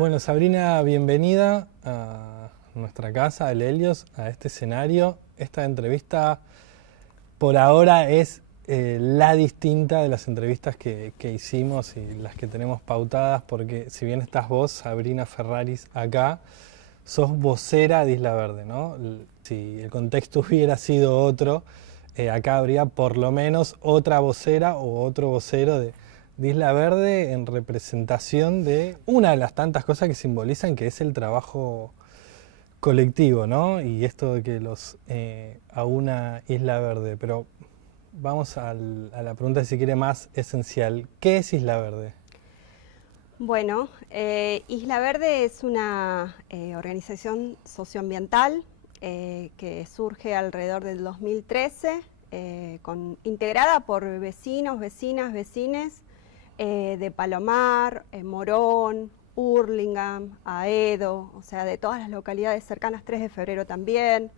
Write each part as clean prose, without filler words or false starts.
Bueno, Sabrina, bienvenida a nuestra casa, al Helios, a este escenario. Esta entrevista por ahora es la distinta de las entrevistas que hicimos y las que tenemos pautadas, porque si bien estás vos, Sabrina Ferraris, acá, sos vocera de Isla Verde, ¿no? Si el contexto hubiera sido otro, acá habría por lo menos otra vocera o otro vocero de Isla Verde en representación de una de las tantas cosas que simbolizan, que es el trabajo colectivo, ¿no? Y esto de que los aúna Isla Verde. Pero vamos a la pregunta, si quiere, más esencial. ¿Qué es Isla Verde? Bueno, Isla Verde es una organización socioambiental que surge alrededor del 2013, integrada por vecinos, vecinas, vecines de Palomar, Morón, Hurlingham, Aedo, o sea, de todas las localidades cercanas, 3 de febrero también,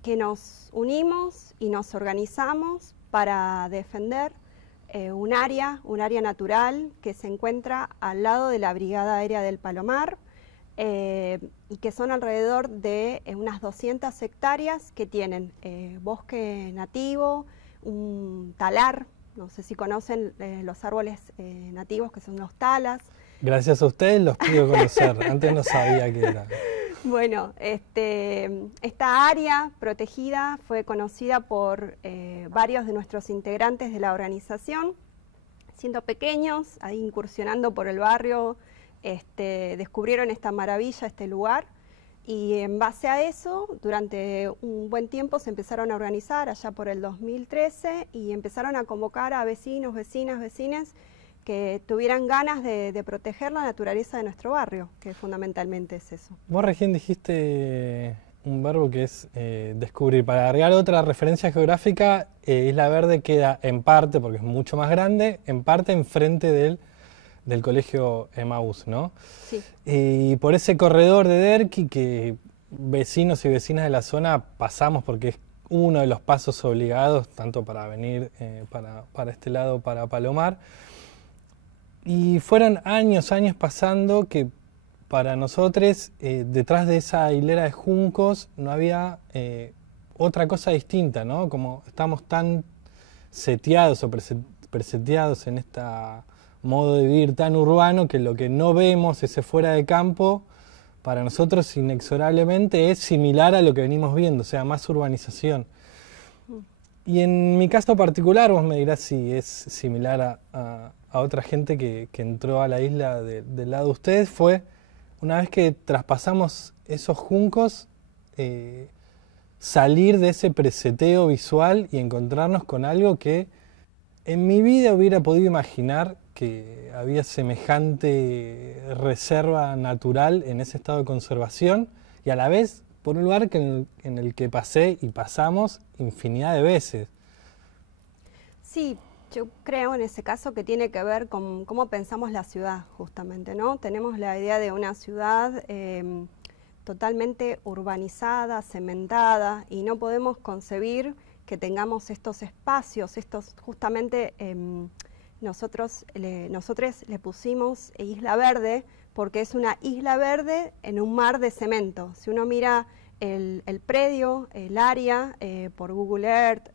que nos unimos y nos organizamos para defender un área natural que se encuentra al lado de la Brigada Aérea del Palomar y que son alrededor de unas 200 hectáreas que tienen bosque nativo, un talar. No sé si conocen los árboles nativos que son los talas. Gracias a ustedes los pude conocer, antes no sabía qué era. Bueno, esta área protegida fue conocida por varios de nuestros integrantes de la organización. Siendo pequeños, ahí incursionando por el barrio, descubrieron esta maravilla, este lugar. Y en base a eso, durante un buen tiempo se empezaron a organizar, allá por el 2013, y empezaron a convocar a vecinos, vecinas, vecines que tuvieran ganas de proteger la naturaleza de nuestro barrio, que fundamentalmente es eso. Vos recién dijiste un verbo que es descubrir. Para agregar otra referencia geográfica, Isla Verde queda en parte, porque es mucho más grande, en parte enfrente del colegio Emaús, ¿no? Sí. Y por ese corredor de Derqui que vecinos y vecinas de la zona pasamos, porque es uno de los pasos obligados, tanto para venir para este lado, para Palomar. Y fueron años pasando que para nosotros, detrás de esa hilera de juncos, no había otra cosa distinta, ¿no? Como estamos tan seteados o preseteados en este modo de vivir tan urbano, que lo que no vemos, ese fuera de campo, para nosotros inexorablemente es similar a lo que venimos viendo, o sea, más urbanización. Y en mi caso particular, vos me dirás si es similar a otra gente que entró a la isla del lado de ustedes, fue una vez que traspasamos esos juncos, salir de ese preseteo visual y encontrarnos con algo que en mi vida hubiera podido imaginar que había semejante reserva natural en ese estado de conservación, y a la vez por un lugar en el que pasé y pasamos infinidad de veces. Sí, yo creo en ese caso que tiene que ver con cómo pensamos la ciudad, justamente, ¿no? Tenemos la idea de una ciudad totalmente urbanizada, cementada, y no podemos concebir que tengamos estos espacios, justamente nosotros le pusimos Isla Verde porque es una isla verde en un mar de cemento. Si uno mira el predio, el área, por Google Earth,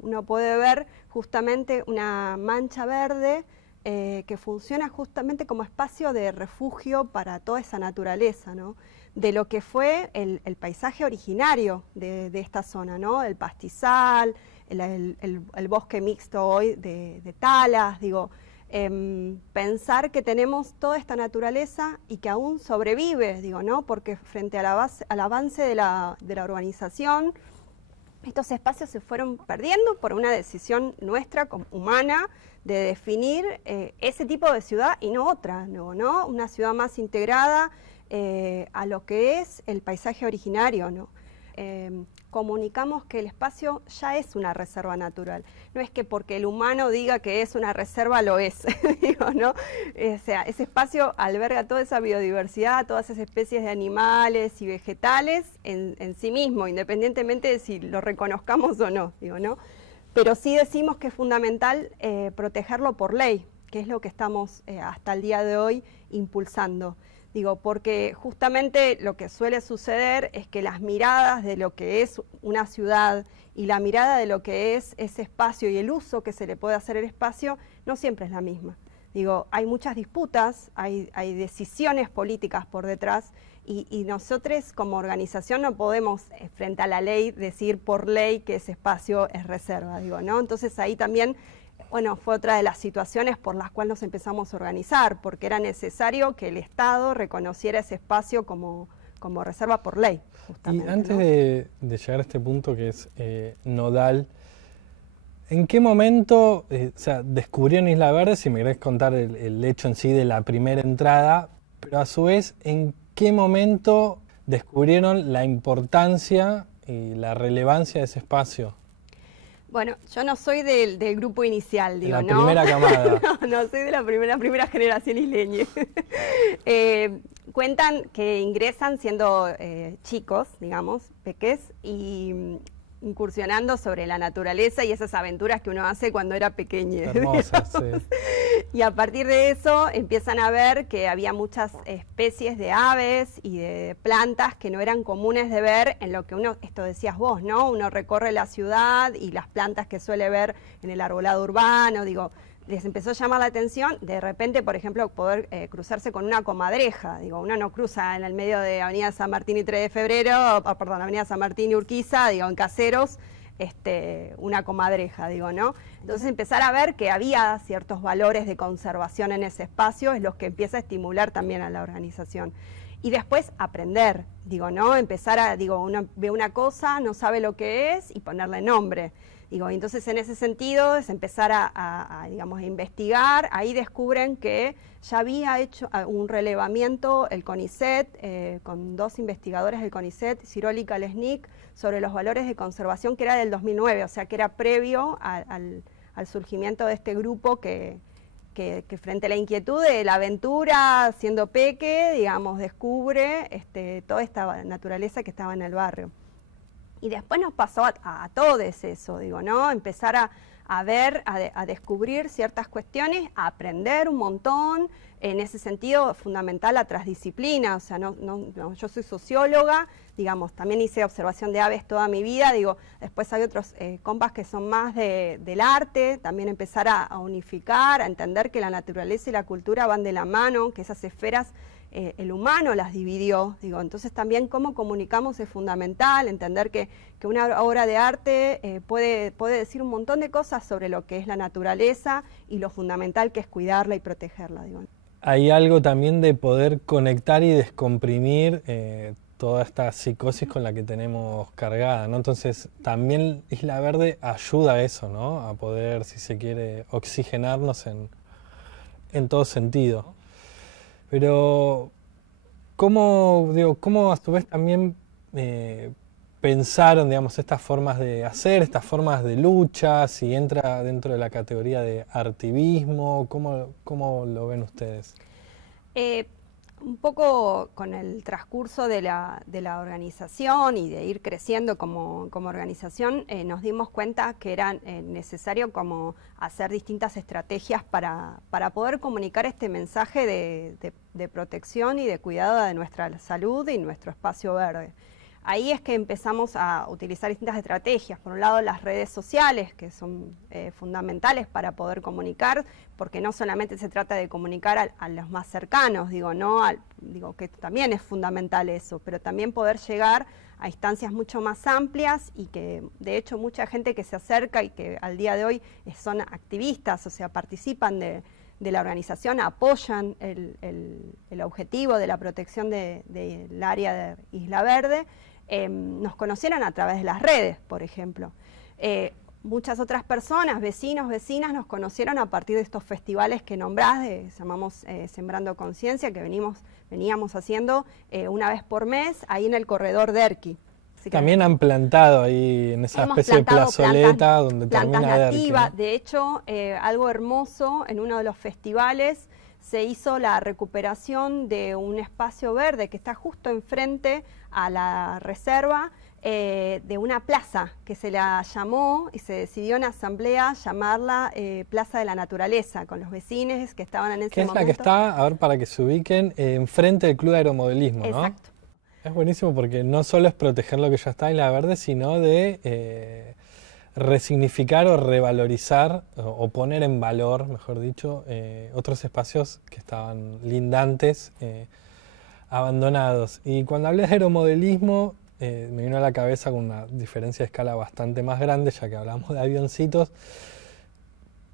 uno puede ver justamente una mancha verde que funciona justamente como espacio de refugio para toda esa naturaleza, ¿no? De lo que fue el paisaje originario de esta zona, ¿no? El pastizal, el bosque mixto hoy de talas, digo, pensar que tenemos toda esta naturaleza y que aún sobrevive, digo, ¿no? Porque frente al avance de la urbanización, estos espacios se fueron perdiendo por una decisión nuestra como humana de definir ese tipo de ciudad y no otra, ¿no? Una ciudad más integrada a lo que es el paisaje originario, ¿no? Comunicamos que el espacio ya es una reserva natural. No es que porque el humano diga que es una reserva lo es, digo, ¿no? O sea, ese espacio alberga toda esa biodiversidad, todas esas especies de animales y vegetales en sí mismo, independientemente de si lo reconozcamos o no, digo, ¿no? Pero sí decimos que es fundamental protegerlo por ley, que es lo que estamos hasta el día de hoy impulsando. Digo, porque justamente lo que suele suceder es que las miradas de lo que es una ciudad y la mirada de lo que es ese espacio y el uso que se le puede hacer el espacio no siempre es la misma. Digo, hay muchas disputas, hay decisiones políticas por detrás y nosotros como organización no podemos, frente a la ley, decir por ley que ese espacio es reserva, digo, ¿no? Entonces ahí también, bueno, fue otra de las situaciones por las cuales nos empezamos a organizar, porque era necesario que el Estado reconociera ese espacio como reserva por ley, justamente. Y antes, ¿no?, de llegar a este punto que es nodal, ¿en qué momento descubrieron Isla Verde? Si me querés contar el hecho en sí de la primera entrada, pero a su vez, ¿en qué momento descubrieron la importancia y la relevancia de ese espacio? Bueno, yo no soy del grupo inicial, digo, la ¿no? primera camada. No, soy de la primera generación isleña. Cuentan que ingresan siendo chicos, digamos, peques, y incursionando sobre la naturaleza y esas aventuras que uno hace cuando era pequeño. Hermosas, sí. Y a partir de eso empiezan a ver que había muchas especies de aves y de plantas que no eran comunes de ver en lo que uno, esto decías vos, ¿no? Uno recorre la ciudad y las plantas que suele ver en el arbolado urbano, digo, les empezó a llamar la atención, de repente, por ejemplo, poder cruzarse con una comadreja. Digo, uno no cruza en el medio de Avenida San Martín y 3 de Febrero, Avenida San Martín y Urquiza, digo, en Caseros, una comadreja, digo, ¿no? Entonces empezar a ver que había ciertos valores de conservación en ese espacio es lo que empieza a estimular también a la organización. Y después aprender, digo, ¿no? Uno ve una cosa, no sabe lo que es y ponerle nombre. Digo, entonces en ese sentido es empezar a investigar. Ahí descubren que ya había hecho un relevamiento el CONICET, con 2 investigadores del CONICET, Cirol y Kalesnik, sobre los valores de conservación, que era del 2009, o sea que era previo al surgimiento de este grupo que frente a la inquietud de la aventura, siendo peque, digamos, descubre toda esta naturaleza que estaba en el barrio. Y después nos pasó a todos eso, digo, ¿no? Empezar a ver, a descubrir ciertas cuestiones, a aprender un montón. En ese sentido, fundamental la transdisciplina. O sea, yo soy socióloga, digamos, también hice observación de aves toda mi vida. Digo, después hay otros compas que son más del arte, también empezar a unificar, a entender que la naturaleza y la cultura van de la mano, que esas esferas el humano las dividió, digo, entonces también cómo comunicamos es fundamental, entender que una obra de arte puede decir un montón de cosas sobre lo que es la naturaleza y lo fundamental que es cuidarla y protegerla, digo. Hay algo también de poder conectar y descomprimir toda esta psicosis con la que tenemos cargada, ¿no? Entonces también Isla Verde ayuda a eso, ¿no? A poder, si se quiere, oxigenarnos en todo sentido. Pero, ¿cómo a su vez también pensaron, digamos, estas formas de hacer, estas formas de lucha, si entra dentro de la categoría de artivismo? ¿Cómo lo ven ustedes? Un poco con el transcurso de la organización y de ir creciendo como organización, nos dimos cuenta que era necesario como hacer distintas estrategias para poder comunicar este mensaje de protección y de cuidado de nuestra salud y nuestro espacio verde. Ahí es que empezamos a utilizar distintas estrategias. Por un lado, las redes sociales, que son fundamentales para poder comunicar, porque no solamente se trata de comunicar a los más cercanos, digo, que también es fundamental eso, pero también poder llegar a instancias mucho más amplias y que, de hecho, mucha gente que se acerca y que al día de hoy son activistas, o sea, participan de la organización, apoyan el objetivo de la protección del área de Isla Verde, nos conocieron a través de las redes, por ejemplo. Muchas otras personas, vecinos, vecinas, nos conocieron a partir de estos festivales que nombrás, llamamos Sembrando Conciencia, que veníamos haciendo una vez por mes, ahí en el corredor Derqui. También han plantado ahí en esa especie de plazoleta donde termina Derqui, ¿no? De hecho, algo hermoso, en uno de los festivales se hizo la recuperación de un espacio verde que está justo enfrente a la reserva, de una plaza que se la llamó y se decidió en asamblea llamarla Plaza de la Naturaleza, con los vecinos que estaban en ese momento. Que es la que está, a ver, para que se ubiquen, enfrente del Club de Aeromodelismo, ¿no? Exacto. Es buenísimo porque no solo es proteger lo que ya está en la verde, sino de resignificar o revalorizar o poner en valor, mejor dicho, otros espacios que estaban lindantes, abandonados. Y cuando hablé de aeromodelismo, me vino a la cabeza con una diferencia de escala bastante más grande, ya que hablamos de avioncitos.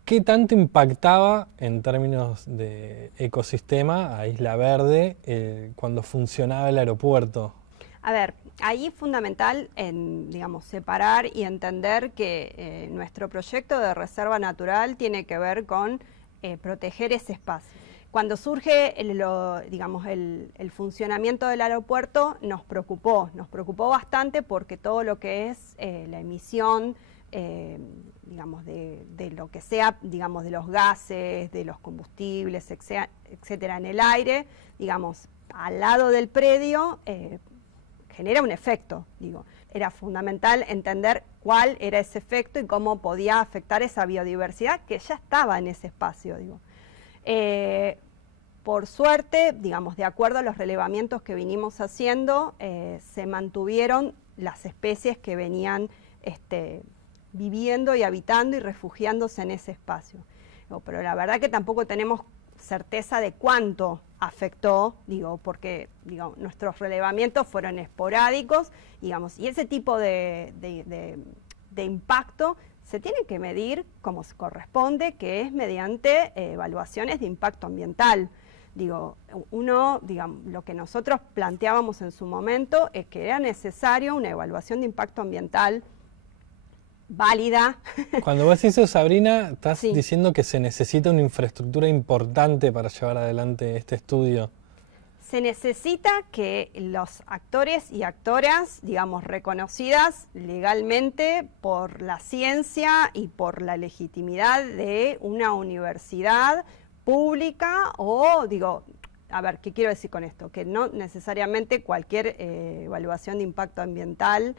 ¿Qué tanto impactaba en términos de ecosistema a Isla Verde cuando funcionaba el aeropuerto? A ver, ahí es fundamental digamos, separar y entender que nuestro proyecto de reserva natural tiene que ver con proteger ese espacio. Cuando surge digamos, el funcionamiento del aeropuerto nos preocupó bastante porque todo lo que es la emisión, digamos, de lo que sea, digamos, de los gases, de los combustibles, etcétera, en el aire, digamos, al lado del predio, genera un efecto, digo. Era fundamental entender cuál era ese efecto y cómo podía afectar esa biodiversidad que ya estaba en ese espacio, digo. Por suerte, digamos, de acuerdo a los relevamientos que vinimos haciendo, se mantuvieron las especies que venían viviendo y habitando y refugiándose en ese espacio. Pero la verdad que tampoco tenemos certeza de cuánto afectó, digo, porque nuestros relevamientos fueron esporádicos, digamos, y ese tipo de impacto se tiene que medir como se corresponde, que es mediante evaluaciones de impacto ambiental. Digo, lo que nosotros planteábamos en su momento es que era necesario una evaluación de impacto ambiental válida. Cuando vos dices eso, Sabrina, estás Sí. diciendo que se necesita una infraestructura importante para llevar adelante este estudio. Se necesita que los actores y actoras, digamos, reconocidas legalmente por la ciencia y por la legitimidad de una universidad pública o, a ver, ¿qué quiero decir con esto? Que no necesariamente cualquier evaluación de impacto ambiental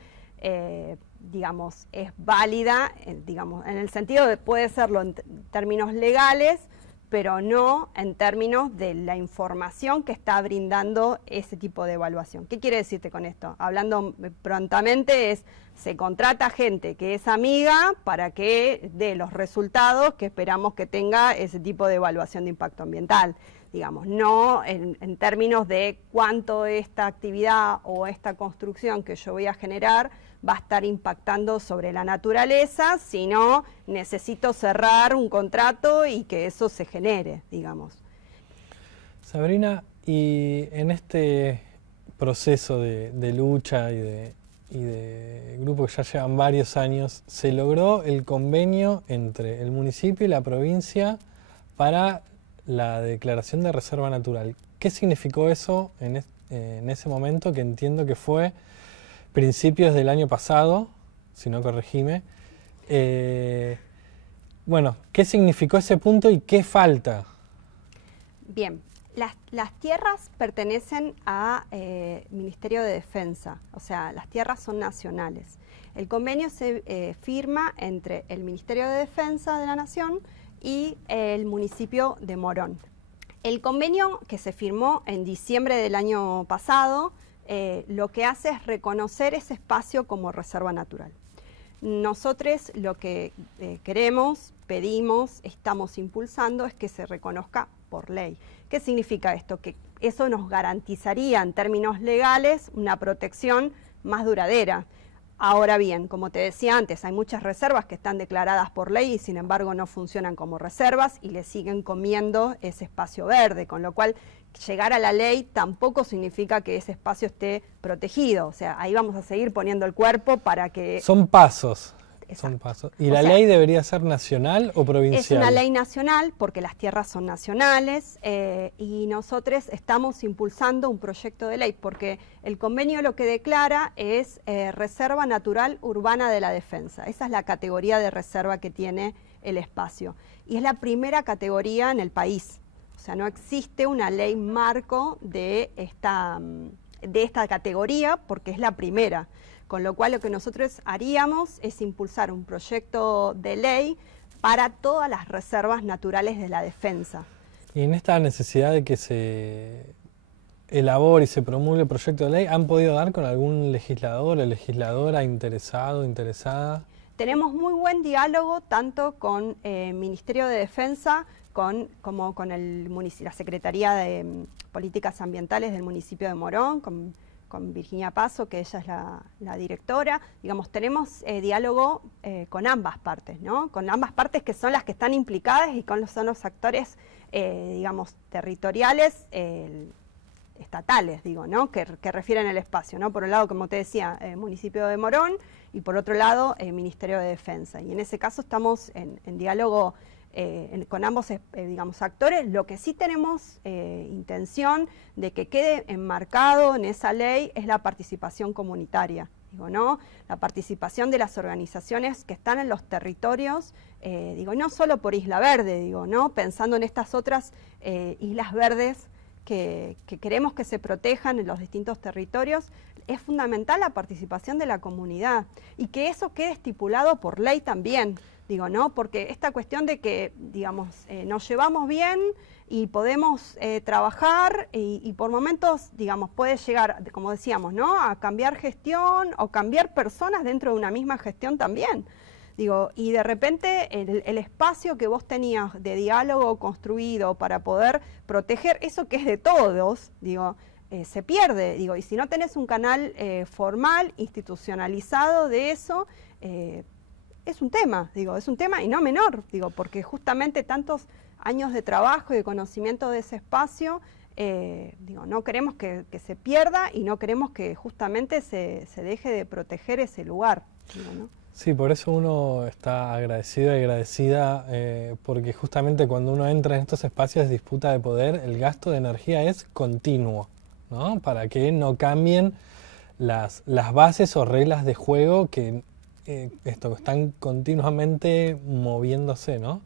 digamos, es válida, digamos, en el sentido de puede serlo en términos legales, pero no en términos de la información que está brindando ese tipo de evaluación. ¿Qué quiere decirte con esto? Hablando prontamente se contrata gente que es amiga para que dé los resultados que esperamos que tenga ese tipo de evaluación de impacto ambiental. Digamos, no en términos de cuánto esta actividad o esta construcción que yo voy a generar va a estar impactando sobre la naturaleza, sino necesito cerrar un contrato y que eso se genere, digamos. Sabrina, y en este proceso de lucha y de grupo que ya llevan varios años, se logró el convenio entre el municipio y la provincia para la declaración de reserva natural. ¿Qué significó eso en ese momento, que entiendo que fue principios del año pasado, si no corregime? Bueno, ¿qué significó ese punto y qué falta? Bien, las tierras pertenecen al Ministerio de Defensa, o sea, las tierras son nacionales. El convenio se firma entre el Ministerio de Defensa de la Nación y el municipio de Morón. El convenio que se firmó en diciembre del año pasado lo que hace es reconocer ese espacio como reserva natural. Nosotros lo que queremos, pedimos, estamos impulsando es que se reconozca por ley. ¿Qué significa esto? Que eso nos garantizaría en términos legales una protección más duradera. Ahora bien, como te decía antes, hay muchas reservas que están declaradas por ley y sin embargo no funcionan como reservas y le siguen comiendo ese espacio verde, con lo cual llegar a la ley tampoco significa que ese espacio esté protegido. O sea, ahí vamos a seguir poniendo el cuerpo para que... Son pasos. Exacto. Son pasos. ¿Y la ley debería ser nacional o provincial? Es una ley nacional porque las tierras son nacionales y nosotros estamos impulsando un proyecto de ley porque el convenio lo que declara es Reserva Natural Urbana de la Defensa. Esa es la categoría de reserva que tiene el espacio y es la primera categoría en el país. O sea, no existe una ley marco de esta categoría porque es la primera. Con lo cual lo que nosotros haríamos es impulsar un proyecto de ley para todas las reservas naturales de la defensa. Y en esta necesidad de que se elabore y se promulgue el proyecto de ley, ¿han podido dar con algún legislador o legisladora interesado, interesada? Tenemos muy buen diálogo tanto con el Ministerio de Defensa como con la Secretaría de Políticas Ambientales del municipio de Morón, con Virginia Paso, que ella es la directora. Digamos, tenemos diálogo con ambas partes, ¿no? Con ambas partes que son las que están implicadas y son los actores, digamos, territoriales, estatales, digo, ¿no? Que refieren al espacio, ¿no? Por un lado, como te decía, municipio de Morón, y por otro lado, Ministerio de Defensa. Y en ese caso estamos en diálogo con ambos, digamos, actores. Lo que sí tenemos intención de que quede enmarcado en esa ley es la participación comunitaria, digo, ¿no? La participación de las organizaciones que están en los territorios, digo, no solo por Isla Verde, digo, ¿no? Pensando en estas otras islas verdes que queremos que se protejan en los distintos territorios, es fundamental la participación de la comunidad y que eso quede estipulado por ley también, digo, ¿no? Porque esta cuestión de que, digamos, nos llevamos bien y podemos trabajar y por momentos, digamos, puede llegar, como decíamos, ¿no? A cambiar gestión o cambiar personas dentro de una misma gestión también. Digo, y de repente el espacio que vos tenías de diálogo construido para poder proteger eso que es de todos, digo, se pierde, digo, y si no tenés un canal formal, institucionalizado de eso, es un tema, digo, es un tema y no menor, digo, porque justamente tantos años de trabajo y de conocimiento de ese espacio, digo, no queremos que se pierda y no queremos que justamente se deje de proteger ese lugar, digo, ¿no? Sí, por eso uno está agradecido y agradecida, porque justamente cuando uno entra en estos espacios de disputa de poder, el gasto de energía es continuo, ¿no? Para que no cambien las bases o reglas de juego que están continuamente moviéndose, ¿no?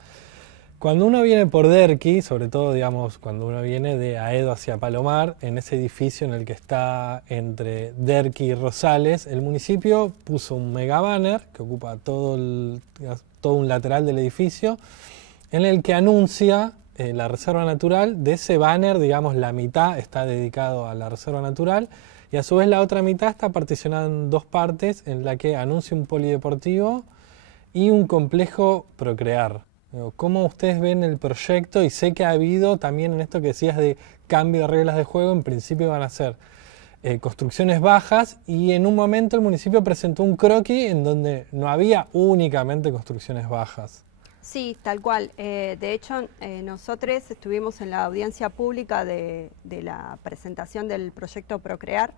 Cuando uno viene por Derqui, sobre todo, digamos, cuando uno viene de Aedo hacia Palomar, en ese edificio en el que está entre Derqui y Rosales, el municipio puso un mega banner que ocupa todo un lateral del edificio, en el que anuncia la reserva natural. De ese banner, digamos, la mitad está dedicado a la reserva natural y a su vez la otra mitad está particionada en dos partes, en la que anuncia un polideportivo y un complejo Procrear. ¿Cómo ustedes ven el proyecto? Y sé que ha habido también en esto que decías de cambio de reglas de juego, en principio van a ser construcciones bajas y en un momento el municipio presentó un croquis en donde no había únicamente construcciones bajas. Sí, tal cual. De hecho, nosotros estuvimos en la audiencia pública de la presentación del proyecto Procrear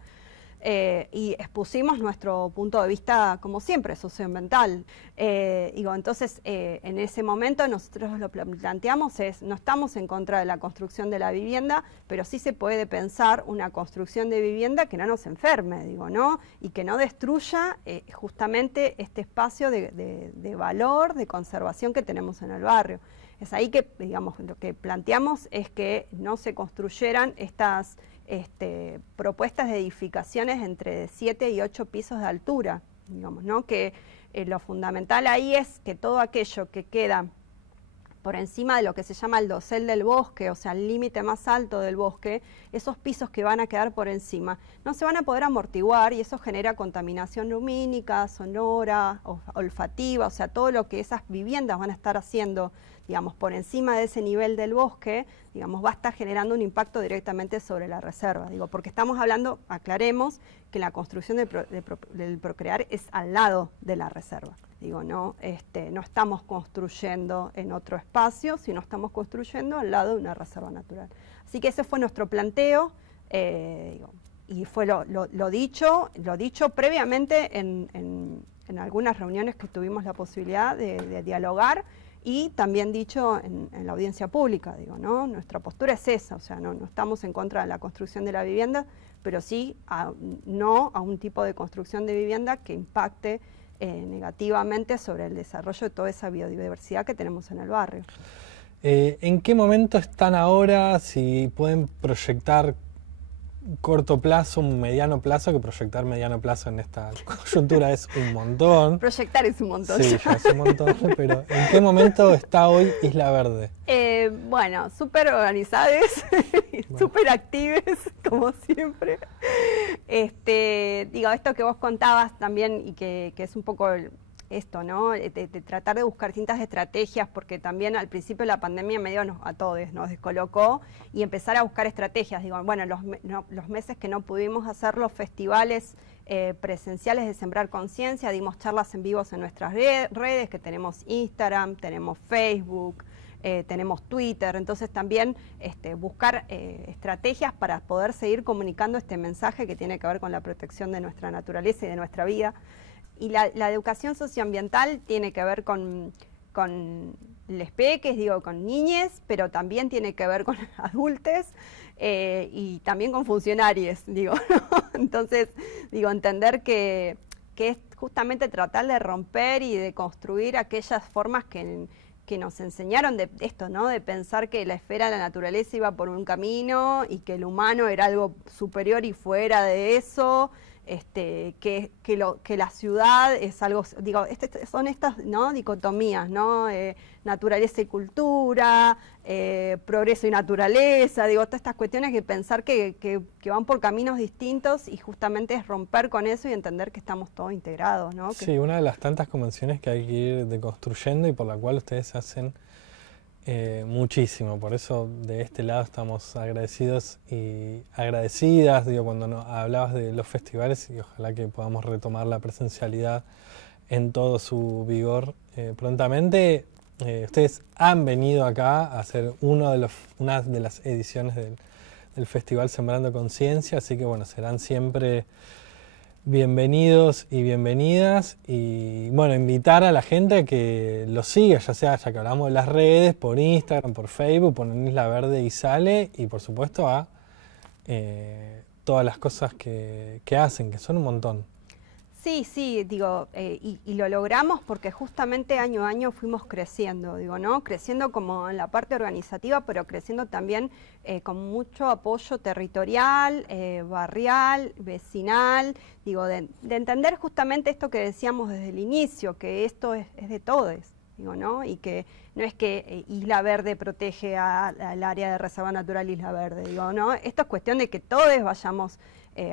y expusimos nuestro punto de vista, como siempre, socioambiental. Digo, entonces, en ese momento nosotros lo planteamos no estamos en contra de la construcción de la vivienda, pero sí se puede pensar una construcción de vivienda que no nos enferme, digo, ¿no? Y que no destruya justamente este espacio de valor, de conservación que tenemos en el barrio. Es ahí que, digamos, lo que planteamos es que no se construyeran estas propuestas de edificaciones entre 7 y 8 pisos de altura, digamos, ¿no? Que lo fundamental ahí es que todo aquello que queda por encima de lo que se llama el dosel del bosque, o sea, el límite más alto del bosque, esos pisos que van a quedar por encima, no se van a poder amortiguar y eso genera contaminación lumínica, sonora, olfativa, o sea, todo lo que esas viviendas van a estar haciendo, digamos, por encima de ese nivel del bosque, digamos, va a estar generando un impacto directamente sobre la reserva, digo, porque estamos hablando, aclaremos, que la construcción del Procrear es al lado de la reserva. Digo, no estamos construyendo en otro espacio, sino estamos construyendo al lado de una reserva natural. Así que ese fue nuestro planteo, y fue lo dicho previamente en algunas reuniones que tuvimos la posibilidad de dialogar y también dicho en la audiencia pública, digo, ¿no? Nuestra postura es esa, o sea, no estamos en contra de la construcción de la vivienda, pero sí no a un tipo de construcción de vivienda que impacte negativamente sobre el desarrollo de toda esa biodiversidad que tenemos en el barrio. ¿En qué momento están ahora? Si pueden proyectar corto plazo, un mediano plazo, que proyectar mediano plazo en esta coyuntura es un montón. Proyectar es un montón. Sí, ya es un montón, pero ¿en qué momento está hoy Isla Verde? Bueno, súper organizadas, súper actives, como siempre. Digo, esto que vos contabas también y que es un poco esto, ¿no? De tratar de buscar distintas estrategias, porque también al principio de la pandemia medio a todos nos descolocó, y empezar a buscar estrategias. Digo, bueno, los meses que no pudimos hacer los festivales presenciales de Sembrar Conciencia, dimos charlas en vivos en nuestras redes, que tenemos Instagram, tenemos Facebook, tenemos Twitter. Entonces también buscar estrategias para poder seguir comunicando este mensaje que tiene que ver con la protección de nuestra naturaleza y de nuestra vida. Y la educación socioambiental tiene que ver con les peques, digo, con niñes, pero también tiene que ver con adultos y también con funcionarios, digo, ¿no? Entonces, digo, entender que es justamente tratar de romper y de construir aquellas formas que nos enseñaron de esto, ¿no? De pensar que la esfera de la naturaleza iba por un camino y que el humano era algo superior y fuera de eso. Que la ciudad es algo, digo, son estas, ¿no?, dicotomías, ¿no? Naturaleza y cultura, progreso y naturaleza, digo, todas estas cuestiones que pensar que van por caminos distintos, y justamente es romper con eso y entender que estamos todos integrados, ¿no? Sí, una de las tantas convenciones que hay que ir deconstruyendo y por la cual ustedes hacen muchísimo. Por eso de este lado estamos agradecidos y agradecidas, digo, cuando hablabas de los festivales, y ojalá que podamos retomar la presencialidad en todo su vigor prontamente. Ustedes han venido acá a hacer una de las ediciones del Festival Sembrando Conciencia, así que bueno, serán siempre bienvenidos y bienvenidas, y bueno, invitar a la gente a que lo siga, ya que hablamos de las redes, por Instagram, por Facebook, ponen Isla Verde y sale, y por supuesto a todas las cosas que hacen, que son un montón. Sí, digo, y lo logramos porque justamente año a año fuimos creciendo, digo, ¿no? Creciendo como en la parte organizativa, pero creciendo también con mucho apoyo territorial, barrial, vecinal, digo, de entender justamente esto que decíamos desde el inicio, que esto es de todos, digo, ¿no? Y que no es que Isla Verde protege al área de Reserva Natural Isla Verde, digo, ¿no? Esto es cuestión de que todos vayamos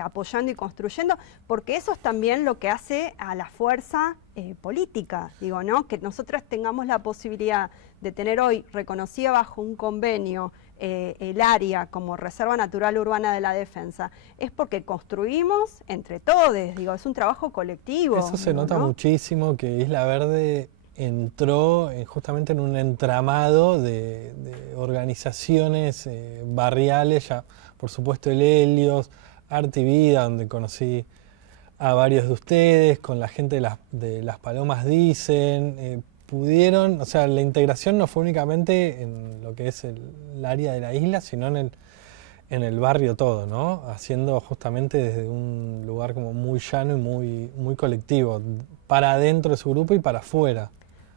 apoyando y construyendo, porque eso es también lo que hace a la fuerza política, digo, ¿no? Que nosotros tengamos la posibilidad de tener hoy reconocida bajo un convenio el área como Reserva Natural Urbana de la Defensa, es porque construimos entre todos, digo, es un trabajo colectivo. Eso se nota, ¿no?, muchísimo, que Isla Verde entró justamente en un entramado de organizaciones barriales, ya por supuesto el Helios, Arte y Vida, donde conocí a varios de ustedes, con la gente de las Palomas Dicen, pudieron, o sea, la integración no fue únicamente en lo que es el área de la isla, sino en el barrio todo, ¿no? Haciendo justamente desde un lugar como muy llano y muy colectivo, para adentro de su grupo y para afuera.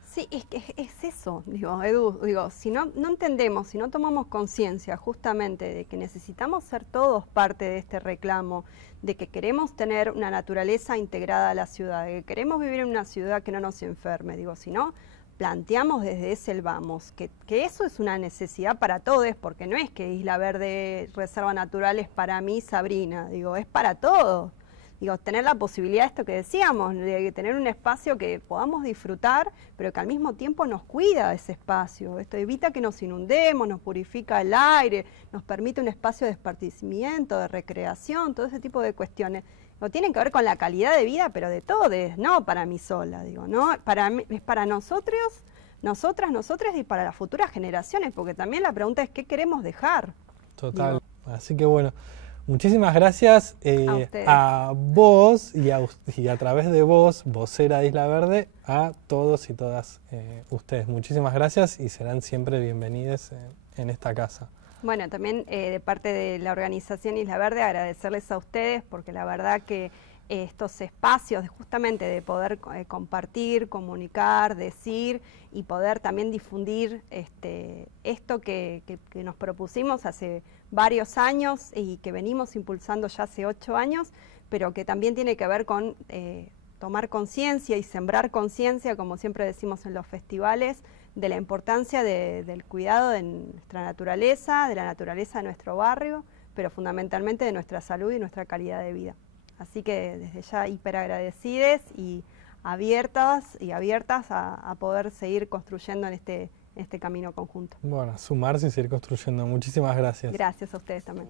Sí, es eso, digo, Edu, digo, si no entendemos, si no tomamos conciencia justamente de que necesitamos ser todos parte de este reclamo, de que queremos tener una naturaleza integrada a la ciudad, de que queremos vivir en una ciudad que no nos enferme, digo, si no planteamos desde ese el vamos, que eso es una necesidad para todos, porque no es que Isla Verde Reserva Natural es para mí, Sabrina, digo, es para todos. Digo, tener la posibilidad de esto que decíamos, de tener un espacio que podamos disfrutar, pero que al mismo tiempo nos cuida ese espacio. Esto evita que nos inundemos, nos purifica el aire, nos permite un espacio de esparcimiento, de recreación, todo ese tipo de cuestiones. No tienen que ver con la calidad de vida, pero de todos, no para mí sola, digo, ¿no? Para mí, es para nosotros, nosotras y para las futuras generaciones, porque también la pregunta es ¿qué queremos dejar? Total, digo. Así que bueno. Muchísimas gracias a vos y a través de vos, vocera de Isla Verde, a todos y todas ustedes. Muchísimas gracias y serán siempre bienvenidos en esta casa. Bueno, también de parte de la organización Isla Verde agradecerles a ustedes porque la verdad que estos espacios justamente de poder compartir, comunicar, decir y poder también difundir esto que nos propusimos hace varios años y que venimos impulsando ya hace 8 años, pero que también tiene que ver con tomar conciencia y sembrar conciencia, como siempre decimos en los festivales, de la importancia del cuidado de nuestra naturaleza, de la naturaleza de nuestro barrio, pero fundamentalmente de nuestra salud y nuestra calidad de vida. Así que desde ya hiper agradecidas y abiertas a poder seguir construyendo en este camino conjunto. Bueno, sumarse y seguir construyendo. Muchísimas gracias. Gracias a ustedes también.